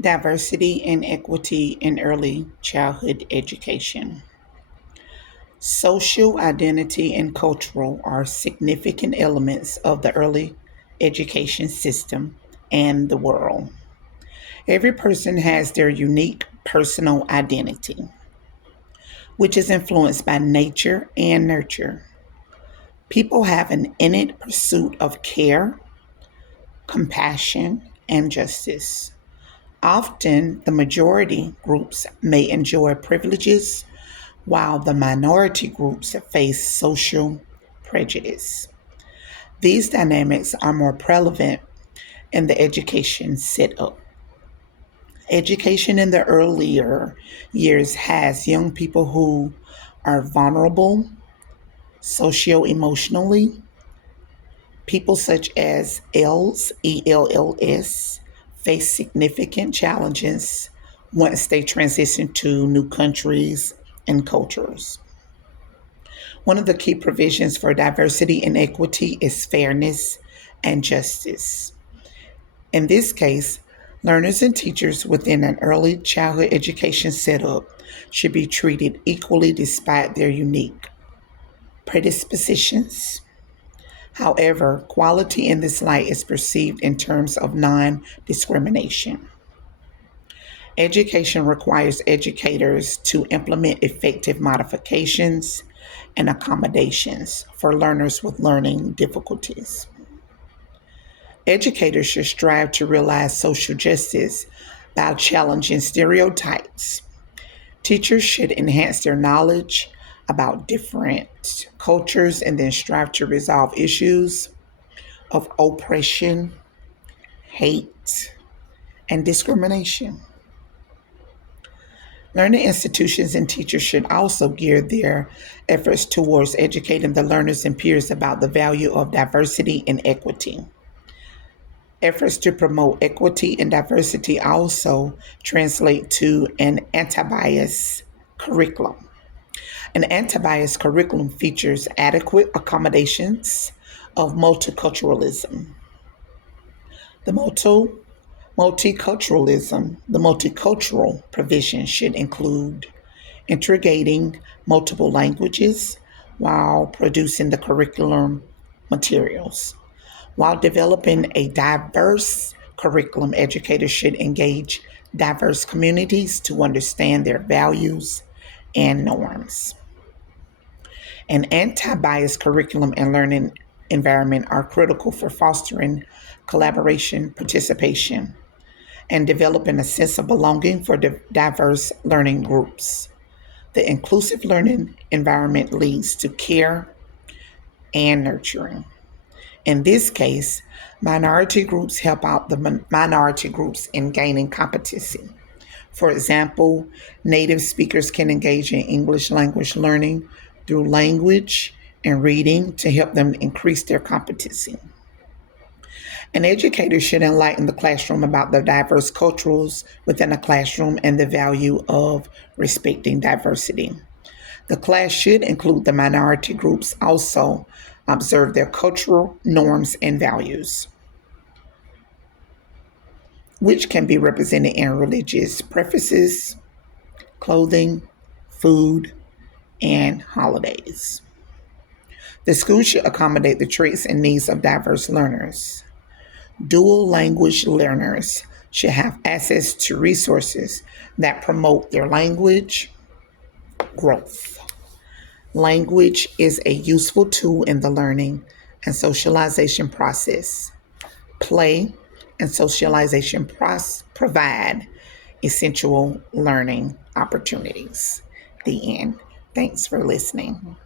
Diversity and equity in early childhood education. Social identity and cultural are significant elements of the early education system and the world. Every person has their unique personal identity, which is influenced by nature and nurture. People have an innate pursuit of care, compassion, and justice. Often, the majority groups may enjoy privileges while the minority groups face social prejudice. These dynamics are more prevalent in the education setup. Education in the earlier years has young people who are vulnerable socio emotionally. People such as ELLS, face significant challenges once they transition to new countries and cultures. One of the key provisions for diversity and equity is fairness and justice. In this case, learners and teachers within an early childhood education setup should be treated equally despite their unique predispositions. However, quality in this light is perceived in terms of non discrimination. Education requires educators to implement effective modifications and accommodations for learners with learning difficulties. Educators should strive to realize social justice by challenging stereotypes. Teachers should enhance their knowledge about different cultures and then strive to resolve issues of oppression, hate, and discrimination. Learning institutions and teachers should also gear their efforts towards educating the learners and peers about the value of diversity and equity. Efforts to promote equity and diversity also translate to an anti-bias curriculum. An anti-bias curriculum features adequate accommodations of multiculturalism. The multicultural provision should include integrating multiple languages while producing the curriculum materials. While developing a diverse curriculum, educators should engage diverse communities to understand their values and norms. An anti bias curriculum and learning environment are critical for fostering collaboration, participation, and developing a sense of belonging for diverse learning groups. The inclusive learning environment leads to care and nurturing. In this case, minority groups help out the minority groups in gaining competency. For example, native speakers can engage in English language learning through language and reading to help them increase their competency. An educator should enlighten the classroom about the diverse cultures within a classroom and the value of respecting diversity. The class should include the minority groups also observe their cultural norms and values, which can be represented in religious preferences, clothing, food, and holidays. The school should accommodate the traits and needs of diverse learners. Dual language learners should have access to resources that promote their language growth. Language is a useful tool in the learning and socialization process. Play and socialization provide essential learning opportunities. The end. Thanks for listening.